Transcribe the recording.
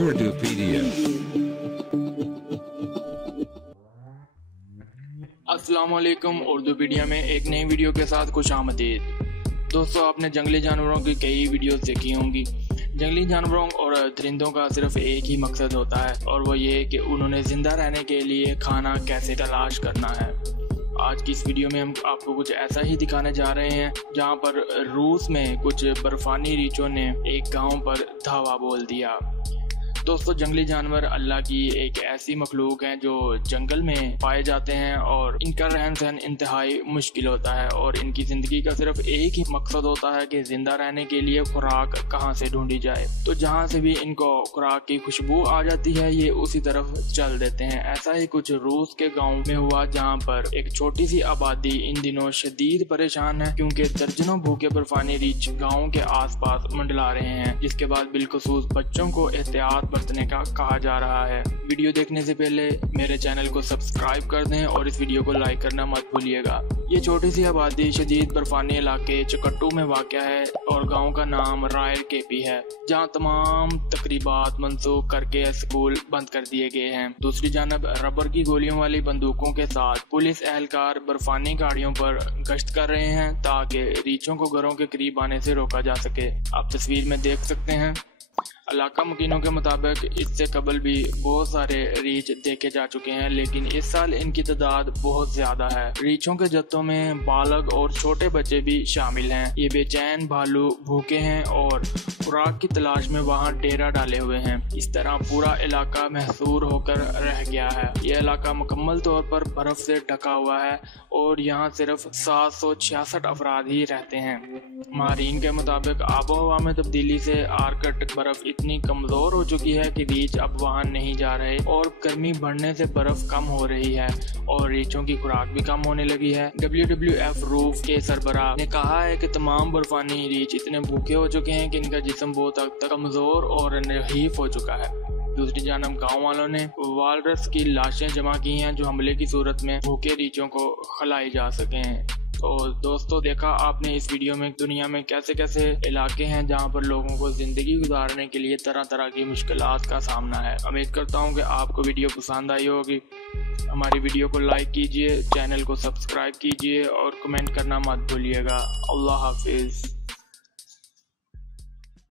Urdupedia. अस्सलाम वालेकुम। उर्दूपीडिया में एक नई वीडियो के साथ खुश आमदीद। दोस्तों, आपने जंगली जानवरों की कई वीडियोस देखी होंगी। जंगली जानवरों और दरिंदों का सिर्फ एक ही मकसद होता है, और वो ये कि उन्होंने ज़िंदा रहने के लिए खाना कैसे तलाश करना है। आज की इस वीडियो में हम आपको कुछ ऐसा ही दिखाने जा रहे हैं जहां पर रूस में कुछ बर्फानी रीछों ने एक गांव पर धावा बोल दिया। दोस्तों, जंगली जानवर अल्लाह की एक ऐसी मखलूक हैं जो जंगल में पाए जाते हैं और इनका रहन सहन इंतहाई मुश्किल होता है, और इनकी ज़िंदगी का सिर्फ एक ही मकसद होता है कि ज़िंदा रहने के लिए खुराक कहां से ढूंढी जाए। तो जहां से भी इनको खुराक की खुशबू आ जाती है, ये उसी तरफ चल देते हैं। ऐसा ही कुछ रूस के गाँव में हुआ जहाँ पर एक छोटी सी आबादी इन दिनों शदीद परेशान है, क्योंकि दर्जनों भूखे बर्फानी रीछ गाँव के आस पास मंडला रहे हैं, जिसके बाद बिलखसूस बच्चों को एहतियात बरतने का कहा जा रहा है। वीडियो देखने से पहले मेरे चैनल को सब्सक्राइब कर दें और इस वीडियो को लाइक करना मत भूलिएगा। ये छोटी सी आबादी शदीद बर्फानी इलाके चकट्टू में वाक़या है और गांव का नाम रायल केपी है, जहां तमाम तकरीबात मनसूख करके स्कूल बंद कर दिए गए हैं। दूसरी जानब रबर की गोलियों वाली बंदूकों के साथ पुलिस एहलकार बर्फानी गाड़ियों पर गश्त कर रहे हैं ताकि रीछों को घरों के करीब आने से रोका जा सके। आप तस्वीर में देख सकते हैं। इलाका मकीनों के मुताबिक इससे कबल भी बहुत सारे रीछ देखे जा चुके हैं, लेकिन इस साल इनकी तादाद बहुत ज्यादा है। रीछों के जत्थों में बालग और छोटे बच्चे भी शामिल हैं। ये बेचैन भालू भूखे हैं और खुराक की तलाश में वहाँ डेरा डाले हुए हैं। इस तरह पूरा इलाका महसूर होकर रह गया है। यह इलाका मुकम्मल तौर पर बर्फ से ढका हुआ है और यहाँ सिर्फ 766 अफराद ही रहते हैं। माहरीन के मुताबिक आबो हवा में तब्दीली से आर्कटिक बर्फ इतनी कमजोर हो चुकी है कि रीछ अब वहां नहीं जा रहे, और गर्मी बढ़ने से बर्फ कम हो रही है और रीछों की खुराक भी कम होने लगी है। WWF रूफ के सरबराह ने कहा है कि तमाम बर्फानी रीछ इतने भूखे हो चुके हैं कि इनका जिस्म बहुत हद तक कमजोर और नहीफ हो चुका है। दूसरी जानब गांव वालों ने वालरस की लाशें जमा की हैं जो हमले की सूरत में भूखे रीछों को खिलाई जा सकें। तो दोस्तों, देखा आपने इस वीडियो में दुनिया में कैसे कैसे इलाके हैं जहां पर लोगों को ज़िंदगी गुजारने के लिए तरह तरह की मुश्किलात का सामना है। उम्मीद करता हूं कि आपको वीडियो पसंद आई होगी। हमारी वीडियो को लाइक कीजिए, चैनल को सब्सक्राइब कीजिए और कमेंट करना मत भूलिएगा। अल्लाह हाफिज़।